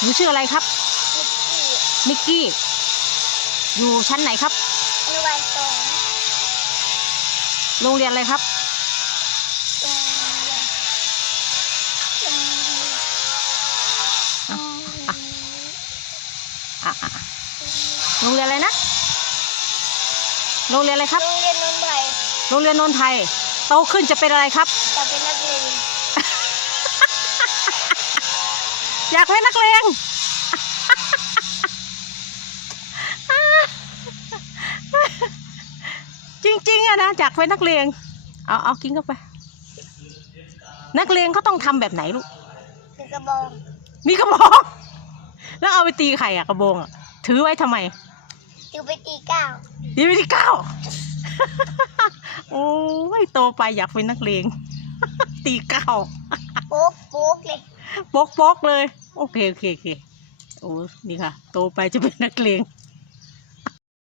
หนูชื่ออะไรครับนิกกี้นิกกี้ อยู่ชั้นไหนครับ อนุบาลสองโรงเรียนอะไรครับ โรงเรียนโรงเรียนอะอะอะโรงเรียนอะไรนะ โรงเรียนอะไรครับ โรงเรียนนนท์ไทยโรงเรียนนนทไทย โตขึ้นจะเป็นอะไรครับ จะเป็น อยากเป็นนักเลงจริงๆอะนะอยากเป็นนักเลงเอาเอากินเข้าไป นักเลงเขาต้องทำแบบไหนลูกคือกระบองมีกระบองแล้วเอาไปตีใครอะกระบองอะถือไว้ทำไมอยู่ไปตีเก้าตีไปที่เก้าโอ้ยโตไปอยากเป็นนักเลงตีเก้าโป๊กโป๊กเลยโปกโป๊กเลย โอเคโอเคโอเคโอ้นี่ค่ะ โตไปจะเป็นนักเลง